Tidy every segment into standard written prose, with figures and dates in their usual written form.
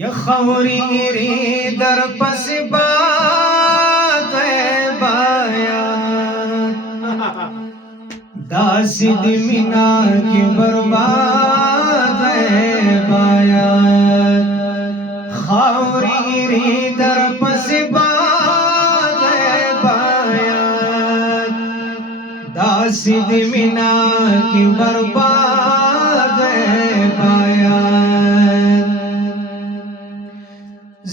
यखौरी री दर पस बात बाया दासिद मिना की बर्बाद बाया खौरी री दर पस बात बाया दासिद मिना की बर्बाद बाया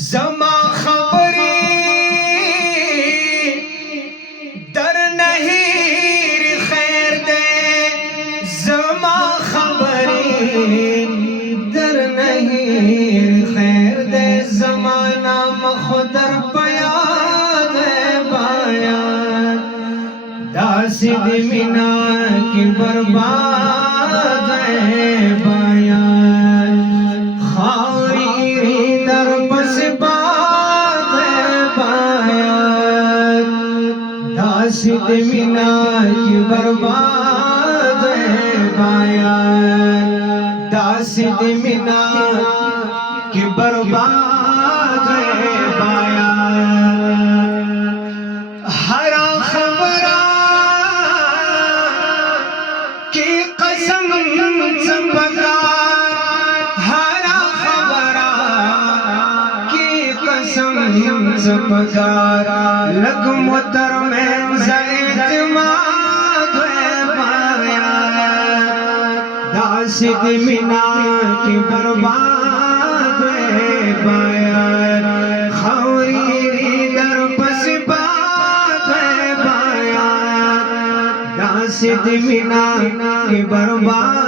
जमा खबरी दर नहीं खैर दे जमा खबरी दर नहीं खैर दे जमाना मखदर पयाद बाया दासिद मिना की बर्बाद बाया दासिद मिना की बर्बाद बाया दासिद मिना की बर्बाद बाया हरा खबरा की कसम सबकार हरा खबरा की कसम सबकार लग मुतर में दासिद मिना की बर्बाद बाया खौरी दर पस बात बाया दासिद मिना की बर्बाद